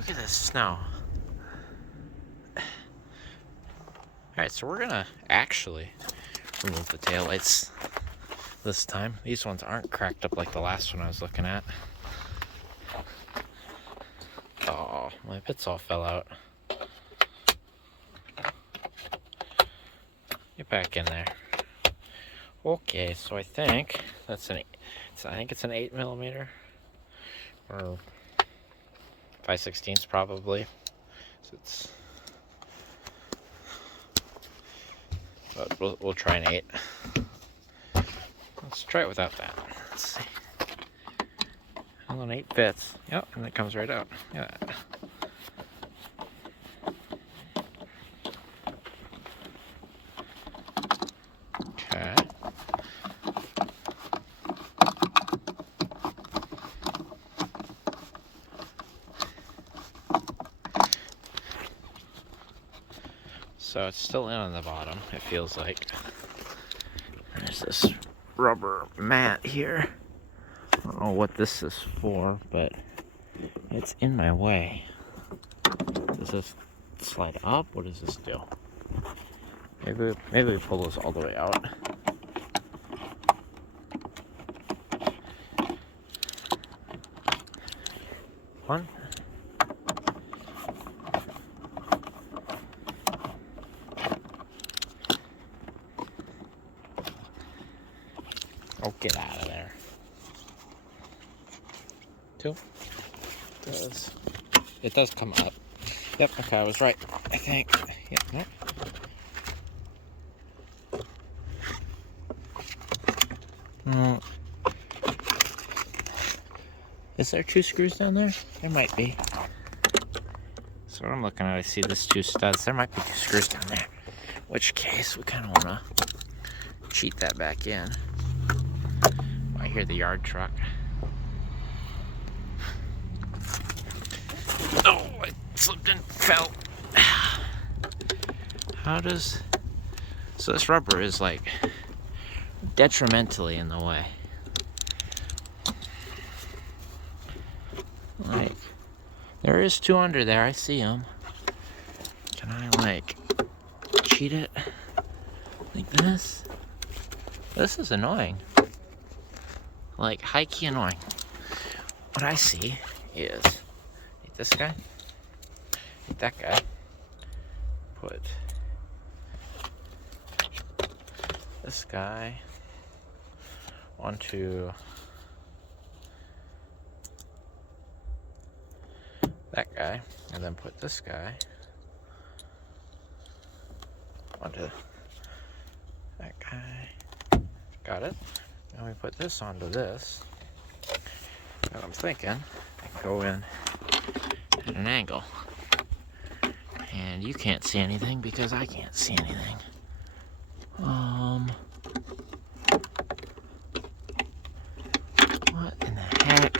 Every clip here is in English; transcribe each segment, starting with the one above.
Look at this snow. Alright, so we're gonna actually remove the taillights this time. These ones aren't cracked up like the last one I was looking at. Oh, my bits all fell out. Get back in there. Okay, so I think that's I think it's an 8mm or 5/16 probably. So but we'll try an 8. Let's try it without that. Let's see. Well, an 8 fits. Yep, and it comes right out. Yeah. Okay. So it's still in on the bottom, it feels like. There's this rubber mat here. I don't know what this is for, but it's in my way. Does this slide up? What does this do? Maybe we pull this all the way out. One. Oh, get out of there. 2. It does come up. Yep, okay, I was right, I think. Yep, nope. Is there 2 screws down there? There might be. So what I'm looking at, I see this 2 studs. There might be 2 screws down there. In which case, we kind of want to cheat that back in. I hear the yard truck. Oh, I slipped and fell. How does... So this rubber is like detrimentally in the way. Like, there is 2 under there, I see them. Can I like cheat it like this? This is annoying. Like, high-key annoying. What I see is, take this guy, take that guy, put this guy onto that guy, and then put this guy onto that guy. Got it? Now we put this onto this. And I'm thinking I can go in at an angle. And you can't see anything because I can't see anything. What in the heck?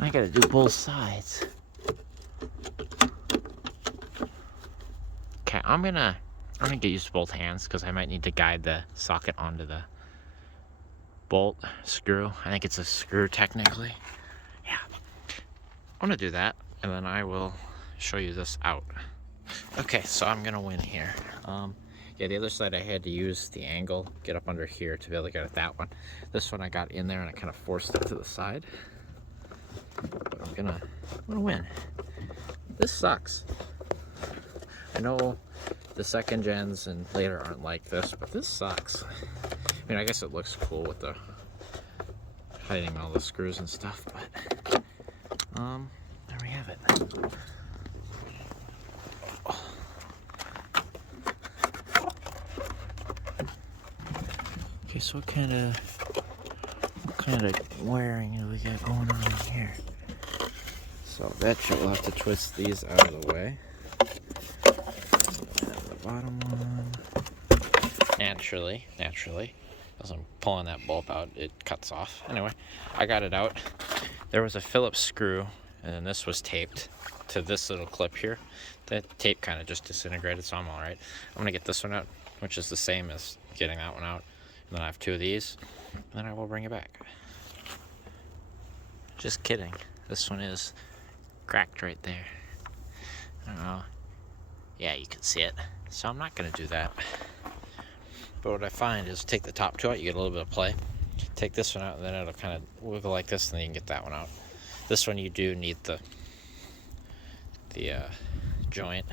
I gotta do both sides. Okay, I'm gonna get used to both hands because I might need to guide the socket onto the bolt screw. I think it's a screw technically. Yeah. I'm gonna do that and then I will show you this out. Okay, so I'm gonna win here. Yeah, the other side I had to use the angle, get up under here to be able to get at that one. This one I got in there and I kind of forced it to the side. But I'm gonna win. This sucks. I know the second gens and later aren't like this, but this sucks. I mean, I guess it looks cool with the hiding all the screws and stuff, but there we have it. Okay, so what kind of wiring do we got going on here? So I bet you we'll have to twist these out of the way. And the bottom one. Naturally, as I'm pulling that bulb out, it cuts off. Anyway, I got it out. There was a Phillips screw, and then this was taped to this little clip here. The tape kind of just disintegrated, so I'm all right. I'm gonna get this one out, which is the same as getting that one out. And then I have 2 of these, and then I will bring it back. Just kidding. This one is cracked right there. I don't know. Yeah, you can see it. So I'm not gonna do that. But what I find is take the top two out, you get a little bit of play. Take this one out, and then it'll kind of wiggle like this, and then you can get that one out. This one you do need the joint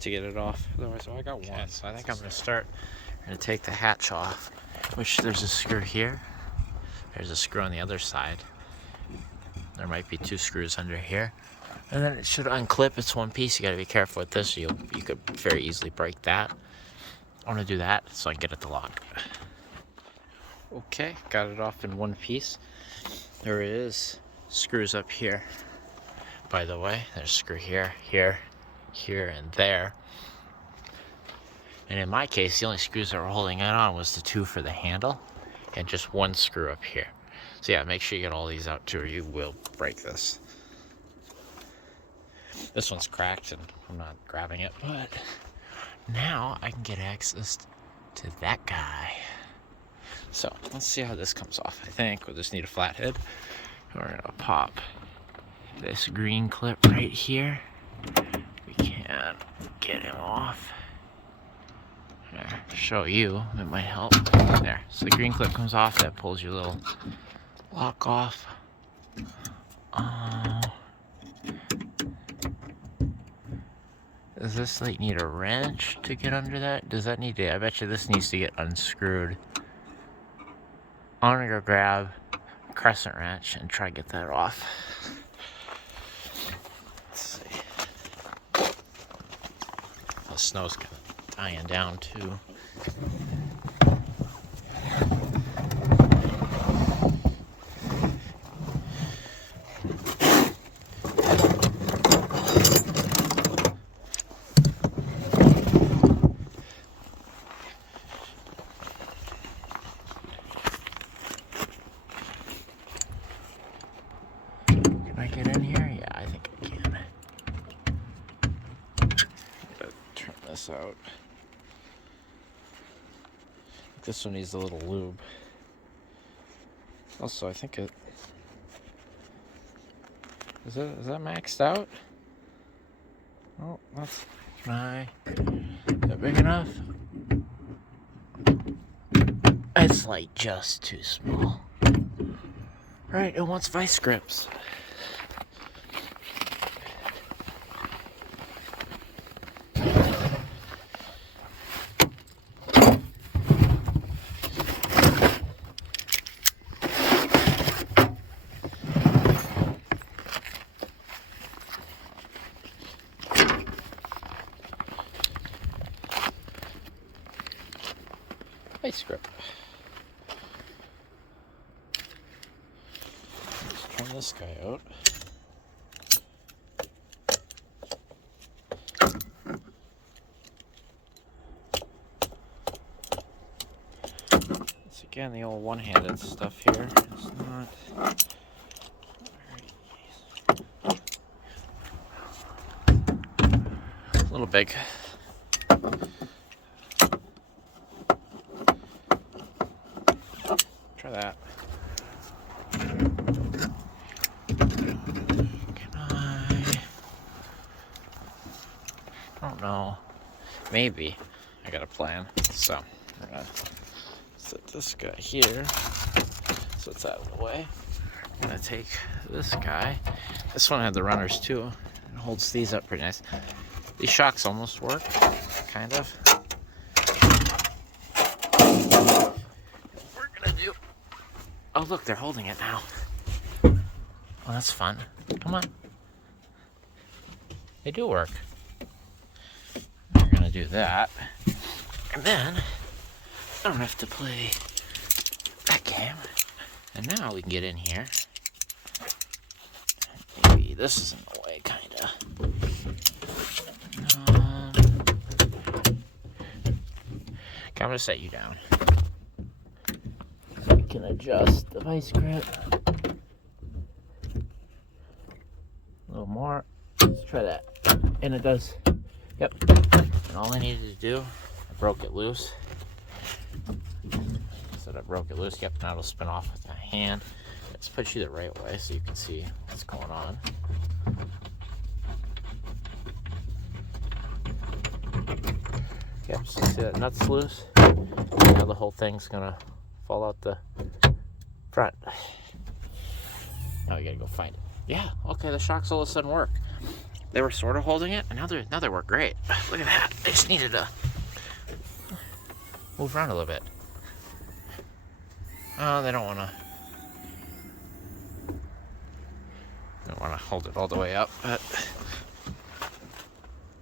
to get it off. Otherwise, I got one. So I think I'm gonna take the hatch off, which there's a screw here. There's a screw on the other side. There might be 2 screws under here. And then it should unclip. It's one piece. You gotta be careful with this. You could very easily break that. I wanna do that so I can get it to lock. Okay, got it off in one piece. There is screws up here. By the way, there's a screw here, here, here, and there. And in my case, the only screws that were holding it on was the 2 for the handle and just 1 screw up here. So yeah, make sure you get all these out too, or you will break this. This one's cracked and I'm not grabbing it, but now I can get access to that guy. So let's see how this comes off. I think we'll just need a flathead. We're gonna pop this green clip right here. We can get him off. There, to show you, it might help. There, so the green clip comes off, that pulls your little lock off. Does this like need a wrench to get under that? Does that need to, I bet you this needs to get unscrewed. I'm gonna go grab a crescent wrench and try to get that off. Let's see. The snow's kind of dying down too. Get in here? Yeah, I think I can. Gotta turn this out. This one needs a little lube. Also, I think it is that maxed out? Oh, that's my. Is that big enough? It's like just too small. Right, it wants vice grips. Vice grip. Let's turn this guy out. It's again the old one-handed stuff here. It's not a little big. Try that. I don't know. Maybe. I got a plan. So, I'm gonna set this guy here so it's out of the way. I'm gonna take this guy. This one had the runners too. It holds these up pretty nice. These shocks almost work, kind of. Oh, look, they're holding it now. Oh, that's fun. Come on. They do work. We're gonna do that. And then, I don't have to play that game. And now we can get in here. Maybe this is in the way, kinda. Okay, I'm gonna set you down. Can adjust the vice grip a little more. Let's try that. And it does. Yep. And all I needed to do, I broke it loose. So I broke it loose. Yep. Now it'll spin off with that hand. Let's put you the right way so you can see what's going on. Yep, so see that nut's loose? Now the whole thing's gonna fall out the front. Now we gotta go find it. Yeah, okay, the shocks all of a sudden work. They were sort of holding it, and now they work great. Look at that. They just needed to move around a little bit. Oh, they don't wanna hold it all the way up, but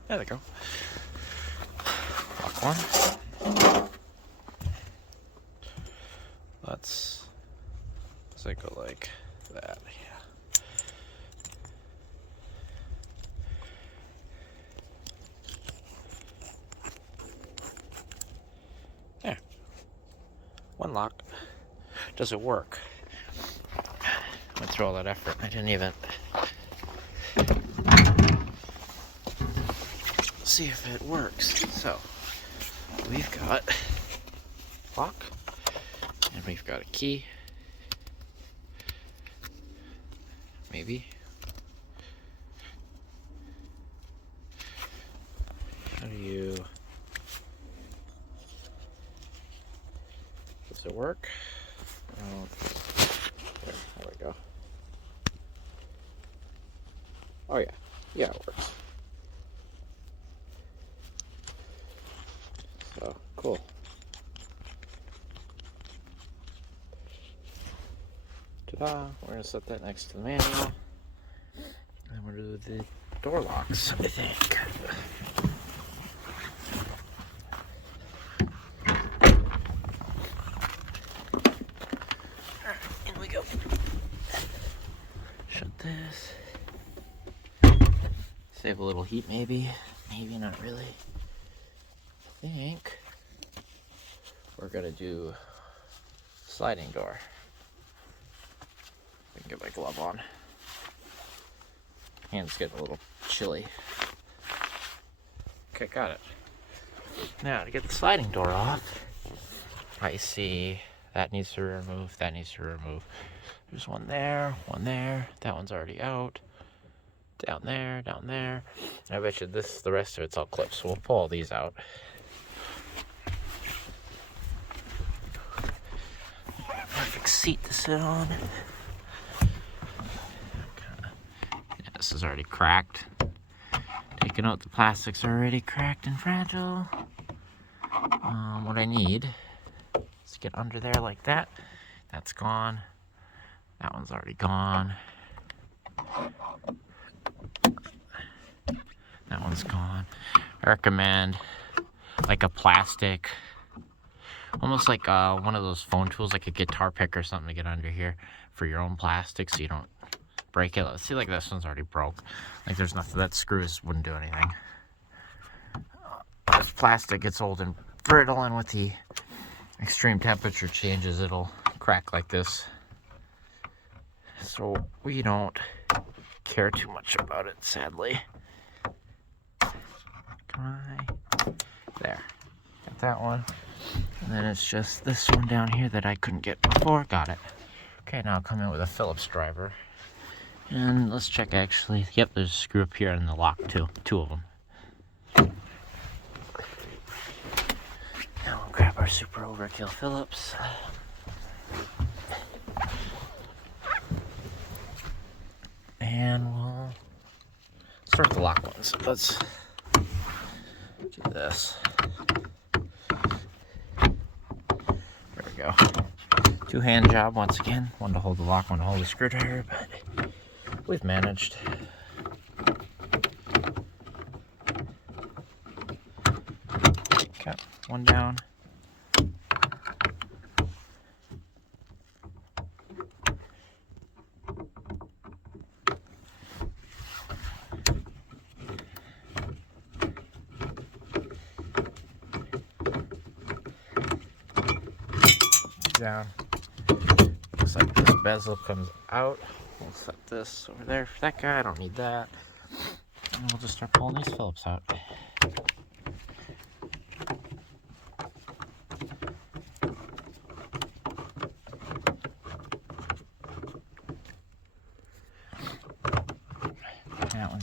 there they go. Lock one. Let's go like that. Yeah. There. One lock. Does it work? I went through all that effort. I didn't even see if it works. So we've got lock, and we've got a key. Maybe. How do you... Does it work? There we go. Oh yeah. Yeah, it works. So, cool. Ta-da! We're going to set that next to the manual. And we're going to do the door locks, I think. Alright, in we go. Shut this. Save a little heat, maybe. Maybe not really. I think we're going to do sliding door. I can get my glove on. Hand's getting a little chilly. Okay, got it. Now, to get the sliding door off, I see that needs to remove, that needs to remove. There's one there, that one's already out. Down there, down there. I bet you the rest of it's all clipped, so we'll pull all these out. Perfect seat to sit on. Yeah, this is already cracked. Taking out the plastic's already cracked and fragile. What I need is to get under there like that. That's gone. That one's already gone. That one's gone. I recommend like a plastic, almost like one of those phone tools, like a guitar pick or something to get under here for your own plastic so you don't break it. Let's see, like this one's already broke. Like there's nothing, that screws wouldn't do anything. If plastic gets old and brittle, and with the extreme temperature changes, it'll crack like this. So we don't care too much about it, sadly. There. Got that one. And then it's just this one down here that I couldn't get before. Got it. Okay, now I'll come in with a Phillips driver. And let's check actually. Yep, there's a screw up here in the lock too. Two of them. Now we'll grab our super overkill Phillips. And we'll start the lock ones. Let's do this. There we go. Two-hand job once again. One to hold the lock, one to hold the screwdriver, but we've managed. Okay, one down. Down. Looks like this bezel comes out. We'll set this over there for that guy. I don't need that. And we'll just start pulling these Phillips out.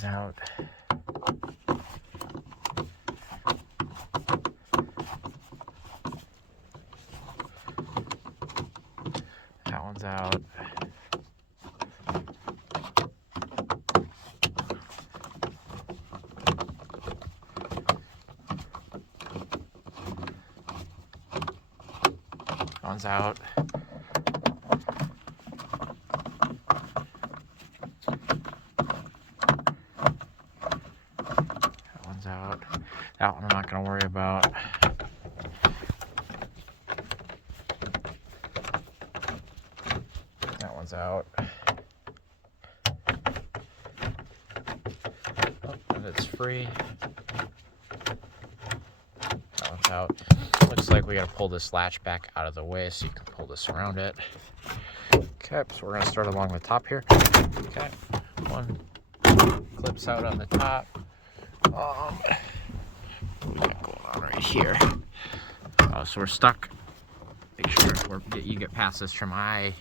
out. That one's out. That one's out. That one's out. That one I'm not going to worry about. That one's out. Oh, and it's free. That one's out. Looks like we got to pull this latch back out of the way so you can pull this around it. Okay, so we're going to start along the top here. Okay, one clips out on the top. What do we got going on right here? So we're stuck. Make sure you get past this trim. I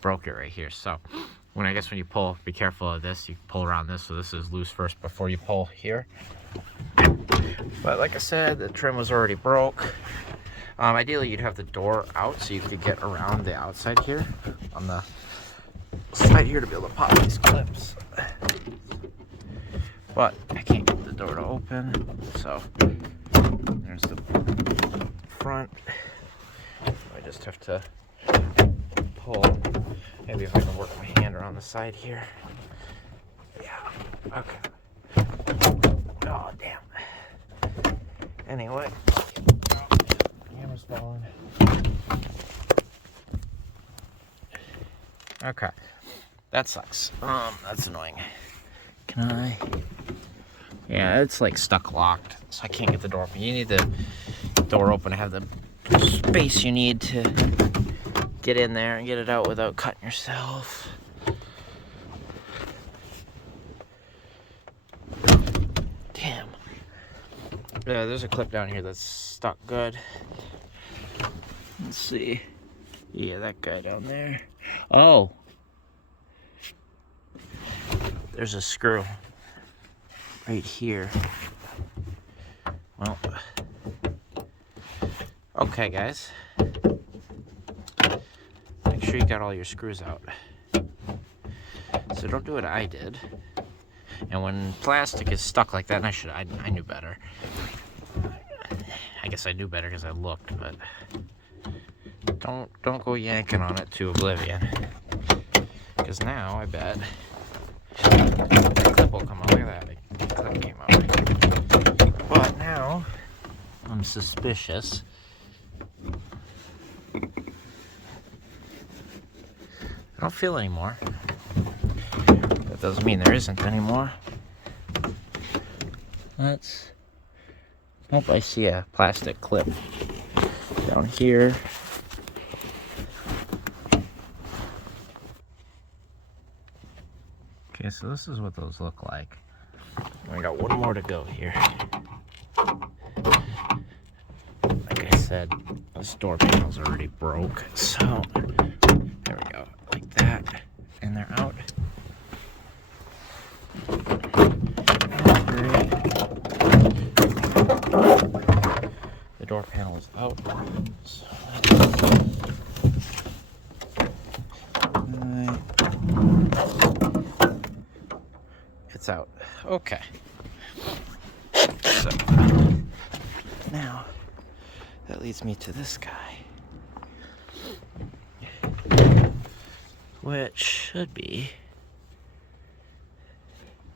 broke it right here. So when you pull, be careful of this. You pull around this, so this is loose first before you pull here. But like I said, the trim was already broke. Ideally, you'd have the door out so you could get around the outside here on the side here to be able to pop these clips. But I can't get the door to open, so there's the front. I just have to pull. Maybe if I can work my hand around the side here. Yeah, okay. Oh, damn. Anyway. Camera's falling. Okay. That sucks. That's annoying. Can I? Yeah, it's like stuck locked, so I can't get the door open. You need the door open to have the space you need to get in there and get it out without cutting yourself. Damn. Yeah, there's a clip down here that's stuck good. Let's see. Yeah, that guy down there. Oh. There's a screw right here. Well, okay, guys. Make sure you got all your screws out. So don't do what I did. And when plastic is stuck like that, and I knew better. I guess I knew better because I looked, but don't go yanking on it to oblivion. Because now I bet the clip will come out. Look at that, the clip came out. But now I'm suspicious. I don't feel anymore. That doesn't mean there isn't anymore. Let's. Oh, I see a plastic clip down here. Okay, so this is what those look like. I got one more to go here. Like I said, this door panel's already broke, so there we go, like that, and they're out. The door panel is out. So it's out. Okay. So now that leads me to this guy, which should be.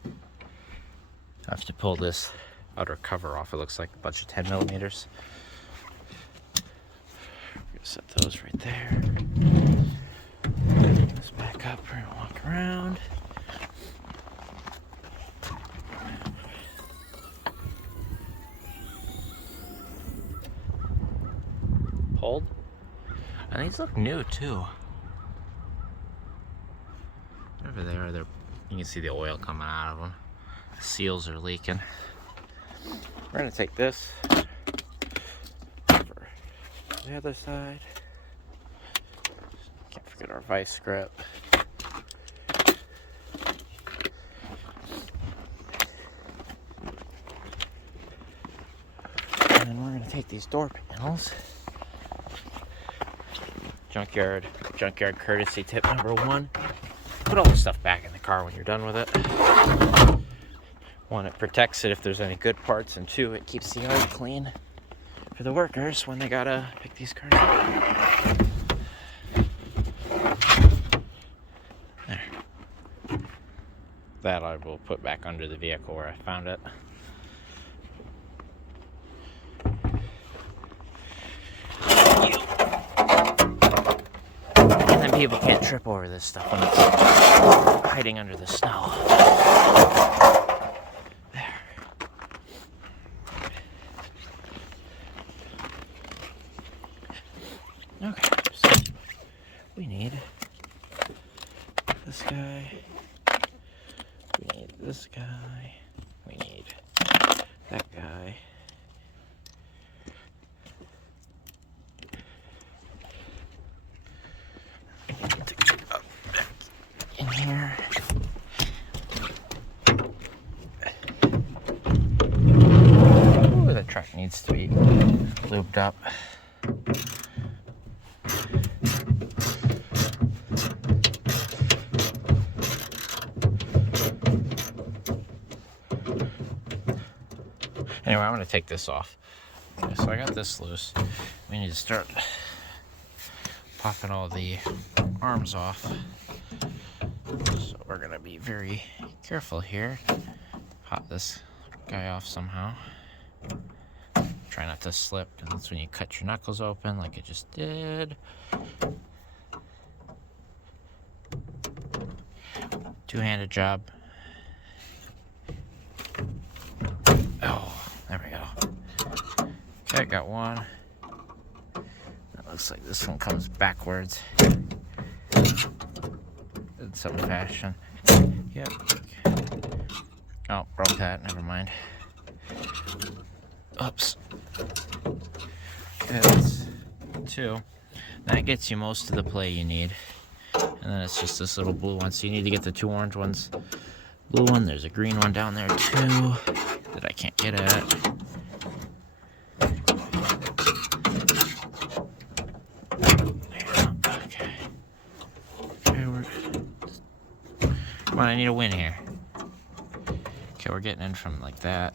I have to pull this outer cover off. It looks like a bunch of 10 millimeters. We're gonna set those right there. Bring this back up. We're gonna walk around. Pulled. And these look new too. Over there, you can see the oil coming out of them. The seals are leaking. We're gonna take this over the other side. Can't forget our vice grip. take these door panels. Junkyard courtesy tip number 1. Put all the stuff back in the car when you're done with it. 1, it protects it if there's any good parts, and 2, it keeps the yard clean for the workers when they gotta pick these cars up. There. That I will put back under the vehicle where I found it. And then people can't trip over this stuff when it's hiding under the snow. There. Okay, so we need this guy. We need this guy. We need that guy. To get up back in here. Ooh, the truck needs to be lubed up. Anyway, I'm going to take this off. Okay, so I got this loose. We need to start popping all the arms off. So we're going to be very careful here. Pop this guy off somehow. Try not to slip, because that's when you cut your knuckles open like I just did. Two-handed job. Oh, there we go. Okay, got one. That looks like this one comes backwards in some fashion. Yep. Oh, broke that. Never mind. Oops. Okay, that's 2. That gets you most of the play you need. And then it's just this little blue one. So you need to get the 2 orange ones. Blue one. There's a green one down there too that I can't get at. Okay. Okay, come on, I need a win here. Okay, we're getting in from like that.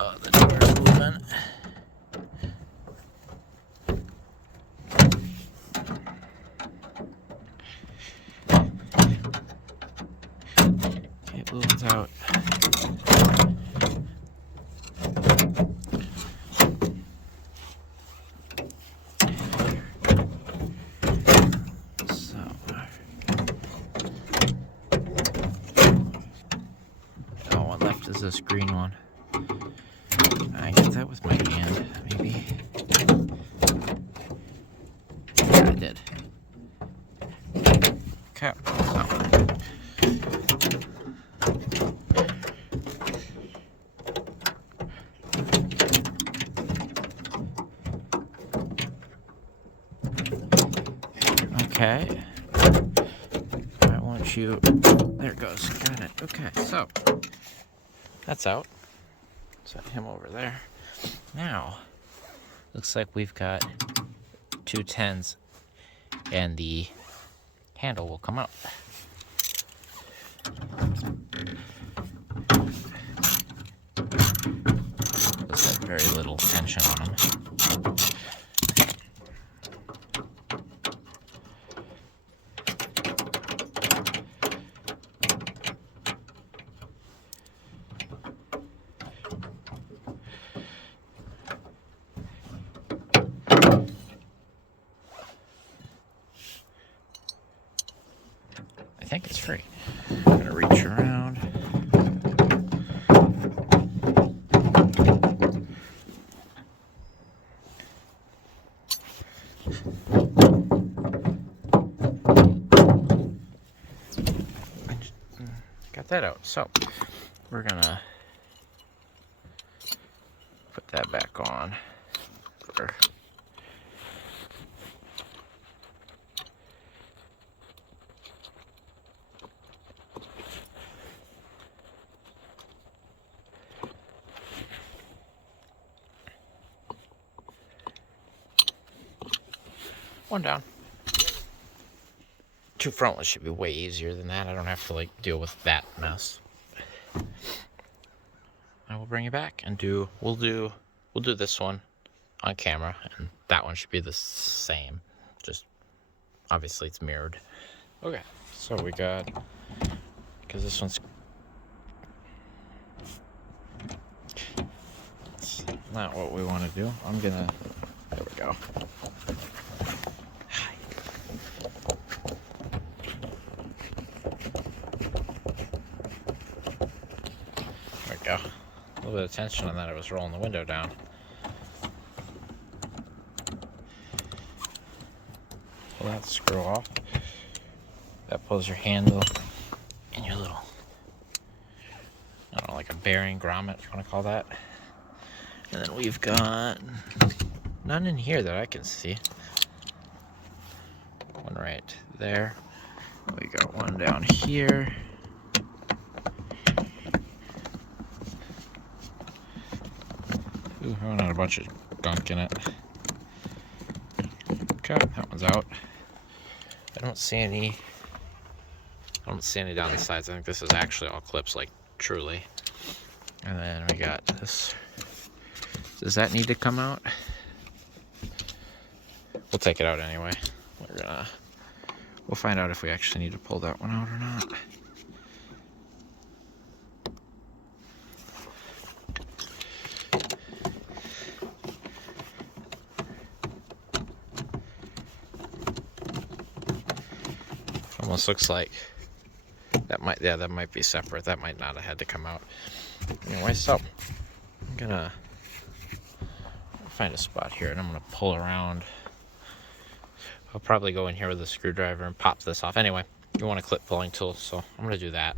Oh, the door's moving. Okay, blue one's out. Is this green one? I get that with my hand, maybe. Yeah, I did. Okay. Okay. I want you. There it goes. Got it. Okay, so. That's out. Set him over there. Now, looks like we've got 2 10s and the handle will come out. Looks like very little tension on them. I think it's free. I'm gonna reach around. Got that out. So we're gonna put that back on for one down. 2 frontless should be way easier than that. I don't have to like deal with that mess. I will bring you back and we'll do this one on camera, and that one should be the same. Just obviously it's mirrored. Okay, so we got, because this one's not what we want to do. There we go. There we go. A little bit of tension on that. I was rolling the window down. Pull that screw off. That pulls your handle and your little, I don't know, like a bearing grommet, if you want to call that. And then we've got none in here that I can see. One right there. We got one down here. Ooh, I got a bunch of gunk in it. Okay, that one's out. I don't see any down the sides. I think this is actually all clips, like truly. And then we got this. Does that need to come out? We'll take it out anyway. We'll find out if we actually need to pull that one out or not. Almost looks like that might be separate. That might not have had to come out. Anyway, so I'm gonna find a spot here and I'm gonna pull around. I'll probably go in here with a screwdriver and pop this off. Anyway, you want a clip pulling tool, so I'm gonna do that.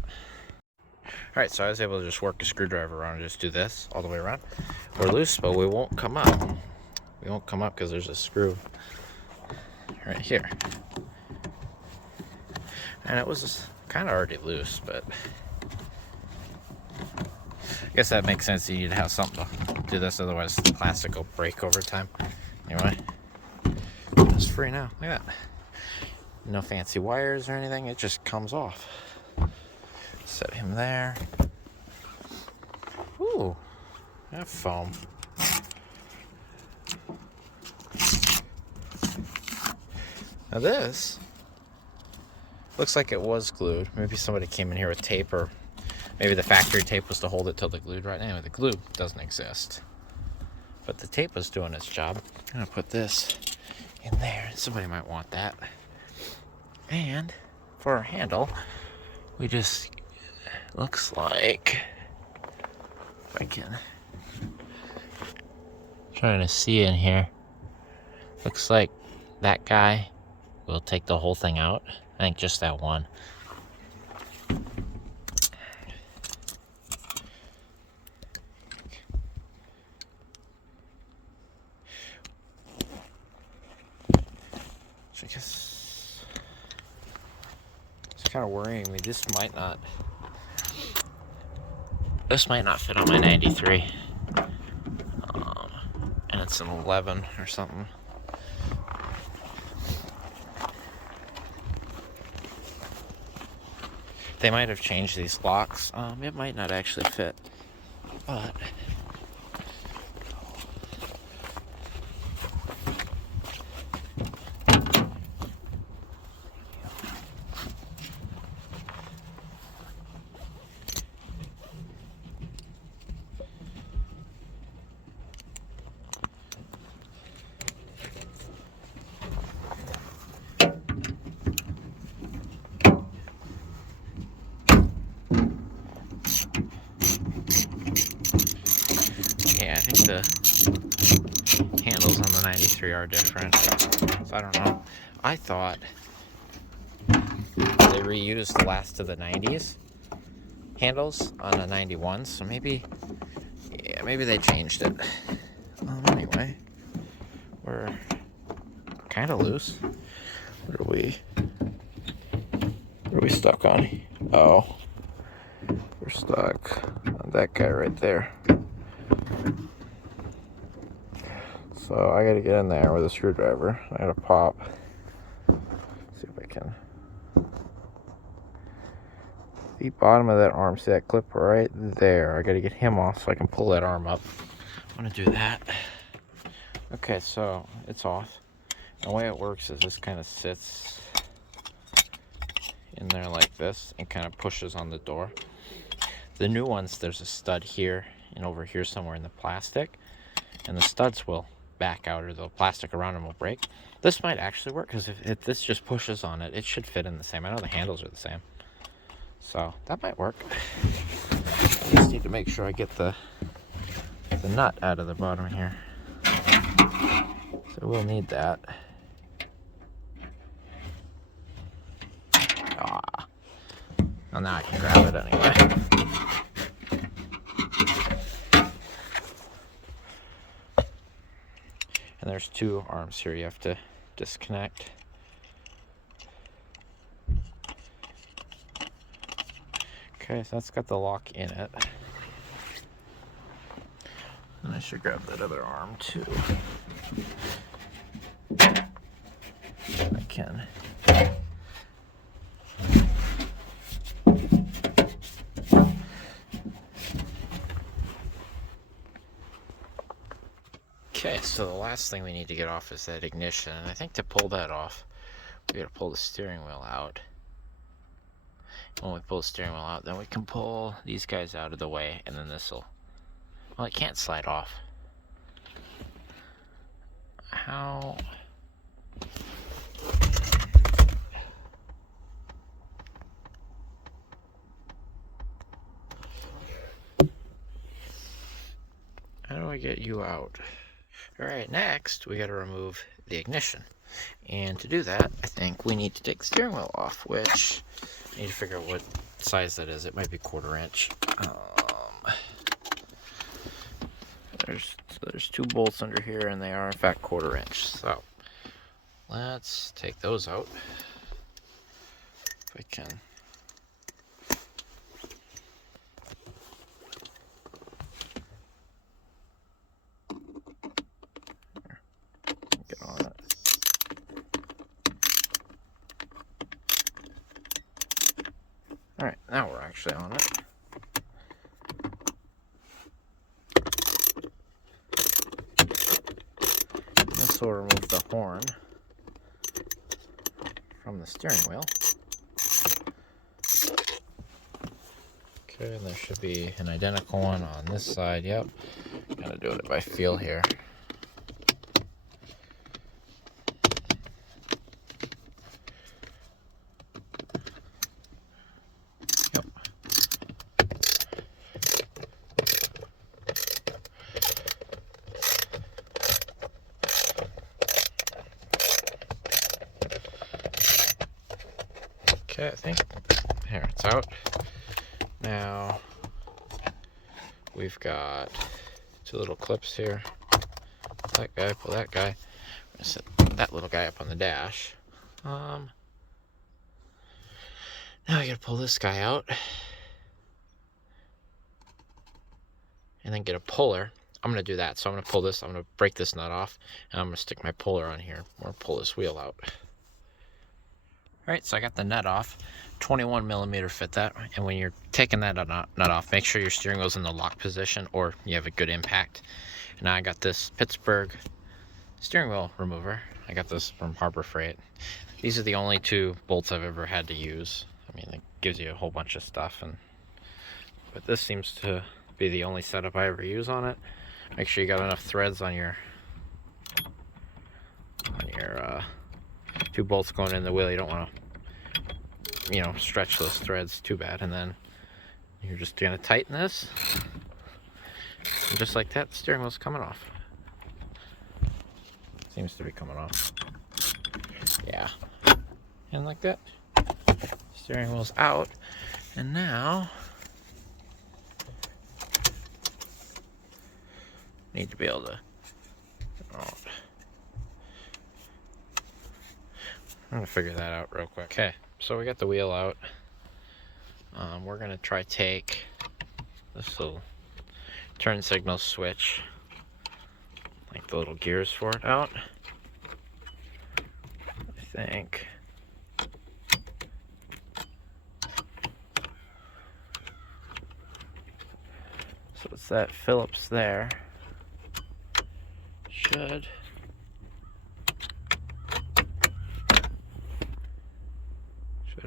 Alright, so I was able to just work a screwdriver around and just do this all the way around. We're loose, but we won't come up. We won't come up because there's a screw right here. And it was kind of already loose, but I guess that makes sense. You need to have something to do this, otherwise the plastic will break over time. Anyway, it's free now. Look at that. No fancy wires or anything. It just comes off. Set him there. Ooh, that foam. Now this looks like it was glued. Maybe somebody came in here with tape, or maybe the factory tape was to hold it till the glued right. Anyway, the glue doesn't exist, but the tape was doing its job. I'm gonna put this in there. Somebody might want that. And for our handle, we just, looks like, if I can, trying to see in here, looks like that guy will take the whole thing out. I think just that one. So I guess it's kind of worrying me. This might not fit on my 93. And it's an 11 or something. They might have changed these locks. It might not actually fit, but yeah, I think the handles on the 93 are different. So I don't know. I thought they reused the last of the 90s handles on the 91s, so maybe they changed it. Anyway, we're kind of loose. What are we stuck on? Oh, we're stuck on that guy right there. So I gotta get in there with a screwdriver. I gotta pop the bottom of that arm. See that clip right there? I gotta get him off so I can pull that arm up. I'm gonna do that. Okay, so it's off. The way it works is this kind of sits in there like this and kind of pushes on the door. The new ones, there's a stud here and over here somewhere in the plastic, and the studs will back out or the plastic around them will break. This might actually work because if this just pushes on it, it should fit in the same. I know the handles are the same, so that might work. I just need to make sure I get the nut out of the bottom here, so we'll need that. Well, now I can grab it anyway. And there's two arms here you have to disconnect. Okay, so that's got the lock in it. And I should grab that other arm too. I can. Okay, so the last thing we need to get off is that ignition, and I think to pull that off, we gotta pull the steering wheel out. When we pull the steering wheel out, then we can pull these guys out of the way, and then this'll, well, it can't slide off. How? How do I get you out? Alright, next we gotta remove the ignition. And to do that, I think we need to take the steering wheel off, which I need to figure out what size that is. It might be 1/4 inch. There's 2 bolts under here, and they are in fact 1/4 inch. So let's take those out. If I can. Get on it. Alright, now we're actually on it. This will remove the horn from the steering wheel. Okay, and there should be an identical one on this side. Yep. Gotta do it by feel here. Yep. Okay, I think here it's out. Now we've got 2 little clips here. Pull that guy, pull that guy. I'm gonna set that little guy up on the dash. Now I gotta pull this guy out and then get a puller. I'm gonna do that. So I'm gonna pull this, I'm gonna break this nut off, and I'm gonna stick my puller on here. I'm gonna pull this wheel out. Alright, so I got the nut off. 21mm fit that, and when you're taking that nut off, make sure your steering wheel's in the lock position or you have a good impact. And now I got this Pittsburgh steering wheel remover. I got this from Harbor Freight. These are the only 2 bolts I've ever had to use. I mean, it gives you a whole bunch of stuff, but this seems to be the only setup I ever use on it. Make sure you got enough threads on your 2 bolts going in the wheel. You don't want to, you know, stretch those threads too bad. And then you're just going to tighten this. And just like that, the steering wheel's coming off. Seems to be coming off. Yeah. And like that, steering wheel's out. And now need to be able to, I'm gonna figure that out real quick. Okay, so we got the wheel out. We're gonna try take this little turn signal switch, like the little gears for it, out. I think. that Phillips there should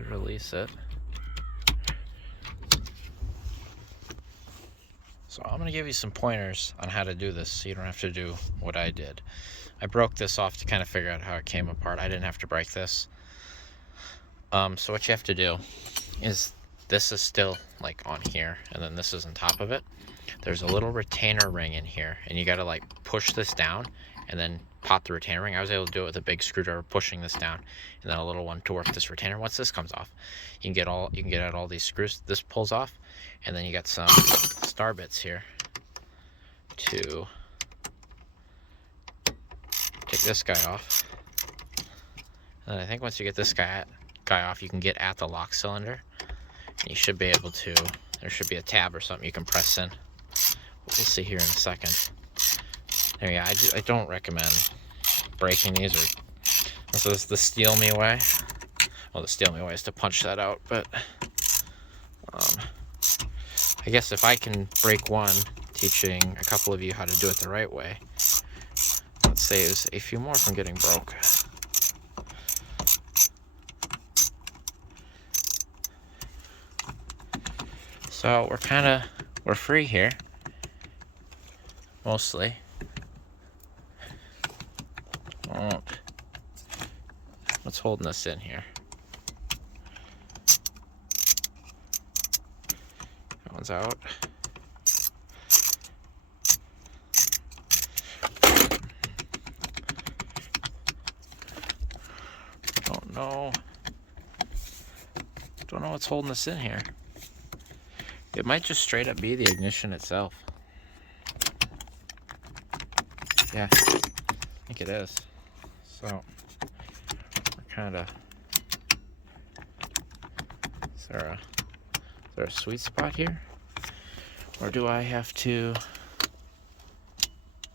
release it. So I'm going to give you some pointers on how to do this so you don't have to do what I did. I broke this off to kind of figure out how it came apart. I didn't have to break this. So what you have to do is, this is still like on here, and then this is on top of it. There's a little retainer ring in here, and you got to like push this down and then pop the retainer ring. I was able to do it with a big screwdriver, pushing this down, and then a little one to work this retainer. Once this comes off, you can get out all these screws. This pulls off, and then you got some star bits here to take this guy off. And I think once you get this guy off, you can get at the lock cylinder, and you should be able to. There should be a tab or something you can press in. We'll see here in a second. There you go. I don't recommend breaking these, or this is the steal me way. Well, the steal me way is to punch that out, but I guess if I can break one, teaching a couple of you how to do it the right way, that saves a few more from getting broke. So we're free here, mostly. What's holding us in here? That one's out. Don't know what's holding us in here. It might just straight up be the ignition itself. Yeah, I think it is. So we're kind of. Is there a sweet spot here, or do I have to?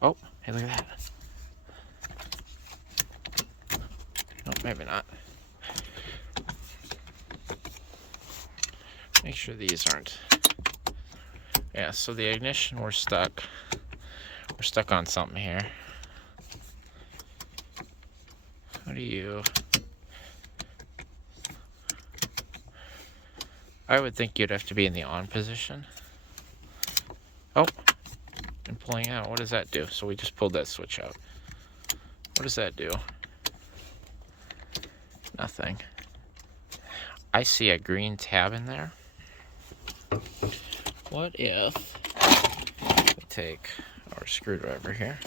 Oh, hey, look at that. No, maybe not. Make sure these aren't. Yeah, so the ignition, we're stuck. We're stuck on something here. How do you... I would think you'd have to be in the on position. Oh, and pulling out. What does that do? So we just pulled that switch out. What does that do? Nothing. I see a green tab in there. What if we take our screwdriver here,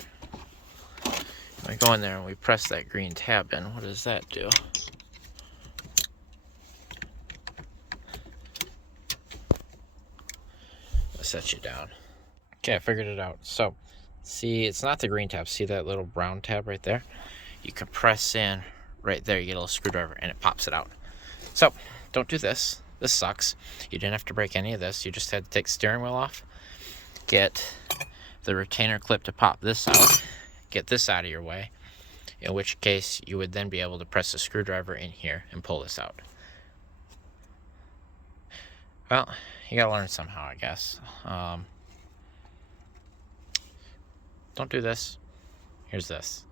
and we go in there and we press that green tab in? What does that do? I'll set you down. Okay, I figured it out. So, see, it's not the green tab. See that little brown tab right there? You can press in right there. You get a little screwdriver and it pops it out. So, don't do this. This sucks. You didn't have to break any of this. You just had to take the steering wheel off, get the retainer clip to pop this out, get this out of your way, in which case you would then be able to press the screwdriver in here and pull this out. Well, you gotta learn somehow, I guess. Don't do this. Here's this.